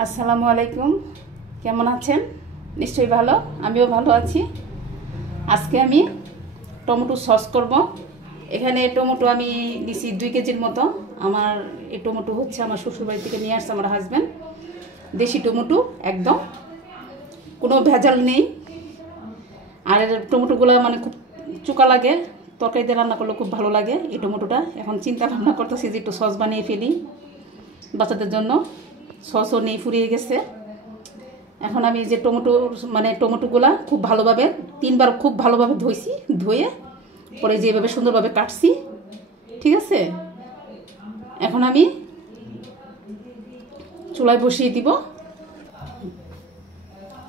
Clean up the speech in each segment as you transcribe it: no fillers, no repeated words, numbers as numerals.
আসসালামু আলাইকুম, কেমন আছেন? নিশ্চয়ই ভালো, আমিও ভালো আছি। আজকে আমি টমেটো সস করব। এখানে টমেটো আমি নিছি 2 কেজির মতো। আমার এই টমেটো হচ্ছে আমার শ্বশুরবাড়ি থেকে নিয়ে আসছে আমার হাজব্যান্ড। দেশি টমেটো, একদম কোনো ভেজাল নেই। আর টমেটোগুলো মানে খুব চোকা লাগে, তরকারিতে রান্না করলে খুব ভালো লাগে এই টমেটোটা। এখন চিন্তা ভাবনা করতেছি যে একটু সস বানিয়ে ফেলি বাচ্চাদের জন্য। সসও নেই, ফুরিয়ে গেছে। এখন আমি যে টমেটোগুলা খুব ভালোভাবে 3 বার খুব ভালোভাবে ধুয়ে পরে যেভাবে সুন্দরভাবে কাটছি, ঠিক আছে। এখন আমি চুলায় বসিয়ে দিব।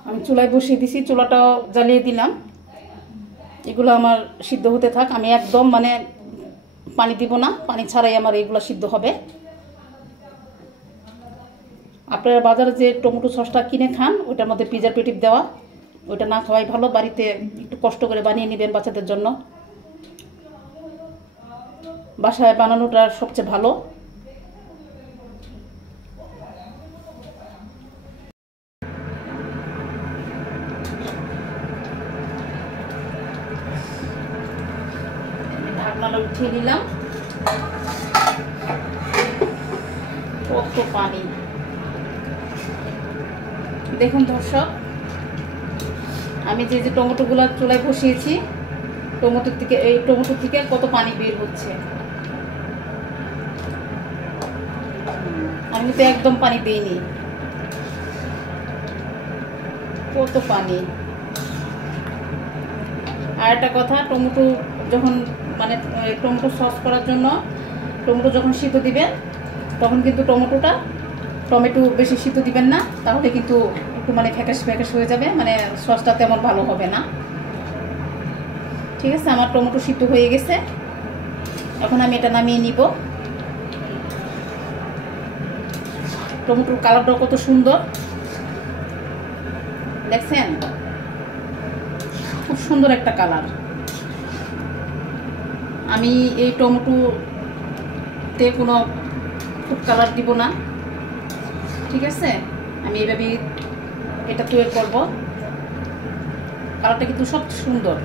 আমি চুলায় বসিয়ে দিছি, চুলাটাও জ্বালিয়ে দিলাম। এগুলো আমার সিদ্ধ হতে থাক। আমি একদম পানি দিব না, পানি ছাড়াই আমার এগুলো সিদ্ধ হবে। আপনারা বাজারে যে টমেটো সসটা কিনে খান, ওইটার মধ্যে প্রিজারভেটিভ দেওয়া, ওইটা না খাওয়াই ভালো। বাড়িতে একটু কষ্ট করে বানিয়ে নেবেন বাচ্চাদের জন্য। বাসায় বানানোটা সবচেয়ে ভালো। ঢাকনাটা উঠিয়ে নিলাম। কত পানি দেখুন দর্শক, আমি যে টমেটোগুলো চুলায় বসিয়েছি, টমেটোর থেকে কত পানি বের হচ্ছে। আমি তো একদম পানি দিইনি, কত পানি। আর একটা কথা, টমেটো যখন টমেটো সস করার জন্য টমেটো যখন সিদ্ধ দিবেন, তখন কিন্তু টমেটো বেশি সিদ্ধ দিবেন না, তাহলে কিন্তু একটু ফ্যাকাশ হয়ে যাবে, সসটা তেমন ভালো হবে না। ঠিক আছে, আমার টমেটো সিদ্ধ হয়ে গেছে। এখন আমি এটা নামিয়ে নিব। টমেটোর কালারটাও কত সুন্দর দেখছেন, খুব সুন্দর একটা কালার। আমি এই টমেটোতে কোনো ফুড কালার দিব না, ঠিক আছে। আমি এইভাবে এটা তৈরি করব। কালারটা কিন্তু সব সুন্দর।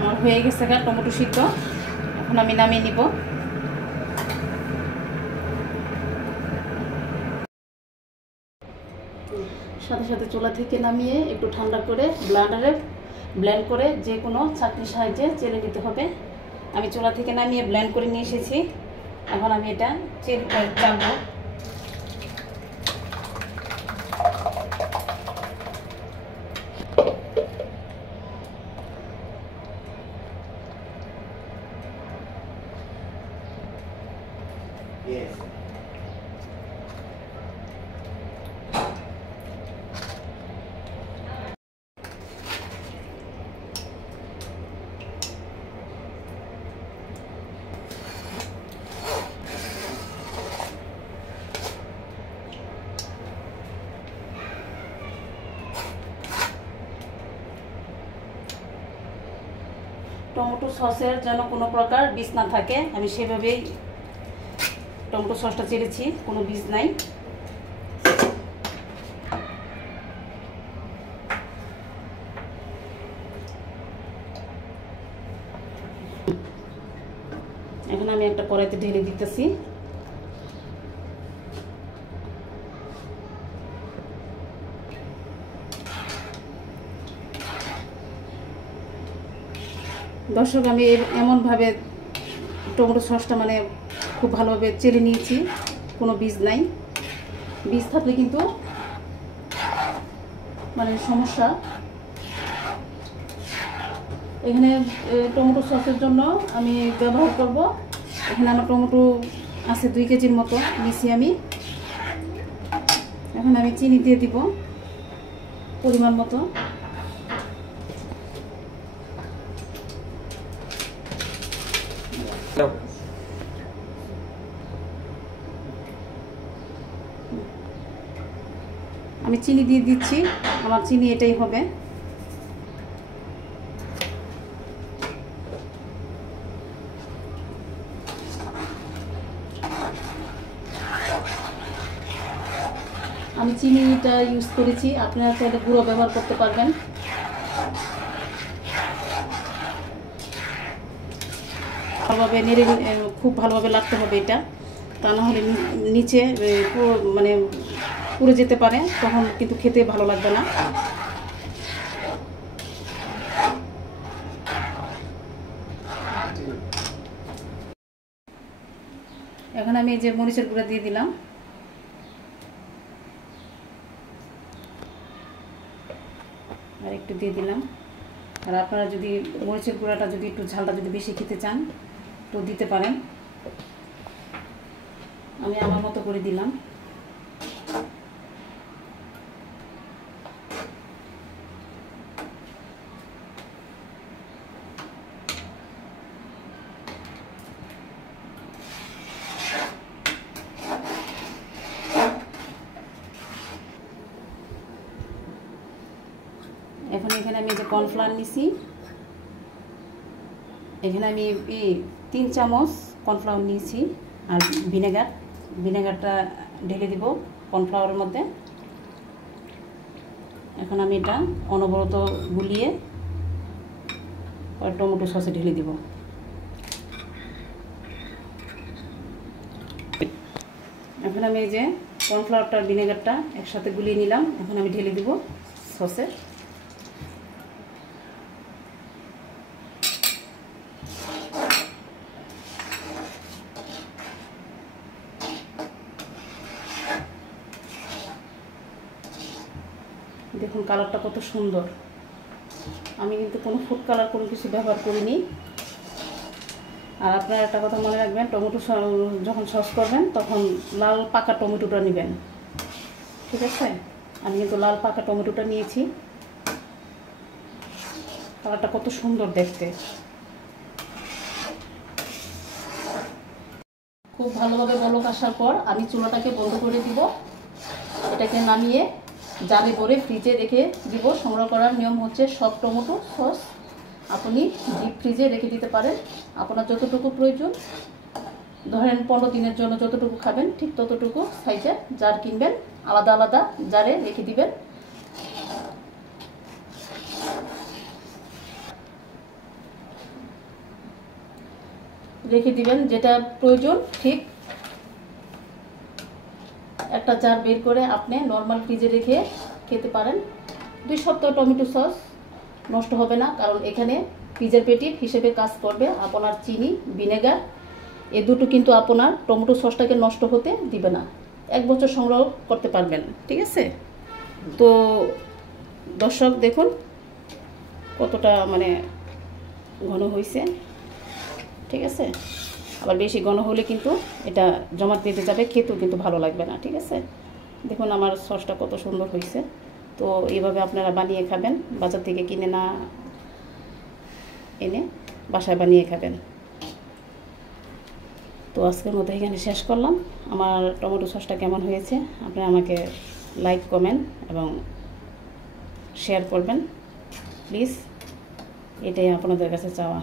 আমার হয়ে গেছে টমেটো সিদ্ধ। এখন আমি নামিয়ে নিব। সাথে সাথে চুলা থেকে নামিয়ে একটু ঠান্ডা করে ব্লেন্ড করে যে কোনো চাটনির সাহায্যে চেলে নিতে হবে। আমি চুলা থেকে নামিয়ে ব্লেন্ড করে নিয়ে এসেছি। এখন আমি এটা চালবো। টমেটো সসের যেন কোনো প্রকার বীজ না থাকে, আমি সেভাবেই টমেটো সসটা চেলেছি, কোনো বীজ নাই। এখন আমি একটা কড়াইতে ঢেলে দিতেছি। দর্শক, আমি এমনভাবে টমেটো সসটা খুব ভালোভাবে চেলে নিয়েছি, কোনো বীজ নাই। বীজ থাকলে কিন্তু সমস্যা। এখানে টমেটো সসের জন্য আমি ব্যবহার করব, এখানে আমার টমেটো আছে 2 কেজির মতো নিয়েছি আমি। এখন আমি চিনি দিয়ে দিব পরিমাণ মতো। আমি চিনি দিয়ে দিচ্ছি, আমার চিনি এটাই হবে। আমি চিনিটা ইউজ করেছি, আপনারা চাইলে গুঁড়ো ব্যবহার করতে পারবেন। ভালোভাবে নেড়ে খুব ভালোভাবে লাগতে হবে এটা, তা না হলে নিচে মানে পুড়ে যেতে পারে, তখন কিন্তু খেতে ভালো লাগবে না। এখন আমি এই যে মরিচের গুঁড়া দিয়ে দিলাম, আর একটু দিয়ে দিলাম। আর আপনারা যদি মরিচের গুঁড়াটা যদি একটু ঝালটা যদি বেশি খেতে চান তো দিতে পারেন। আমি আমার মতো করে দিলাম। এখন এখানে আমি যে কর্নফ্লাওয়ার নিছি, এখানে আমি 3 চামচ কর্নফ্লাওয়ার নিয়েছি, আর ভিনেগারটা ঢেলে দিব কর্নফ্লাওয়ারের মধ্যে। এখন আমি এটা অনবরত গুলিয়ে টমেটো সসে ঢেলে দিব। এখন আমি এই যে কর্নফ্লাওয়ারটা ভিনেগারটা একসাথে গুলিয়ে নিলাম, এখন আমি ঢেলে দিব সসে। দেখুন কালারটা কত সুন্দর। আমি কিন্তু কোনো ফুড কালার কোনো কিছু ব্যবহার করিনি। আর আপনারা একটা কথা মনে রাখবেন, টমেটো যখন সস করবেন তখন লাল পাকা টমেটোটা নেবেন, ঠিক আছে? আমি কিন্তু লাল পাকা টমেটোটা নিয়েছি। কালারটা কত সুন্দর দেখতে। খুব ভালোভাবে বলক আসার পর আমি চুলাটাকে বন্ধ করে দিব। এটাকে নামিয়ে জালে ভরে ফ্রিজে রেখে দিব। সংগ্রহ করার নিয়ম হচ্ছে সব টমেটো সস আপনি ডিপ ফ্রিজে রেখে দিতে পারেন। আপনার যতটুকু প্রয়োজন, ধরেন 15 দিনের জন্য যতটুকু খাবেন ঠিক ততটুকু সাইজে জার কিনবেন, আলাদা আলাদা জারে রেখে দিবেন। যেটা প্রয়োজন ঠিক একটা জার বের করে আপনি নর্মাল ফ্রিজে রেখে খেতে পারেন। 2 সপ্তাহ টমেটো সস নষ্ট হবে না, কারণ এখানে প্রিজারভেটিভ হিসেবে কাজ করবে আপনার চিনি, ভিনেগার। এই দুটো কিন্তু আপনার টমেটো সসটাকে নষ্ট হতে দিবে না। 1 বছর সংগ্রহ করতে পারবেন, ঠিক আছে? তো দর্শক দেখুন কতটা মানে ঘন হয়েছে, ঠিক আছে? আবার বেশি ঘন হলে কিন্তু এটা জমাট বেঁধে যাবে, খেতেও কিন্তু ভালো লাগবে না, ঠিক আছে? দেখুন আমার সসটা কত সুন্দর হয়েছে। তো এইভাবে আপনারা বানিয়ে খাবেন, বাজার থেকে কিনে না এনে বাসায় বানিয়ে খাবেন। তো আজকের মতো এখানে শেষ করলাম। আমার টমেটো সসটা কেমন হয়েছে আপনারা আমাকে লাইক, কমেন্ট এবং শেয়ার করবেন প্লিজ, এটাই আপনাদের কাছে চাওয়া।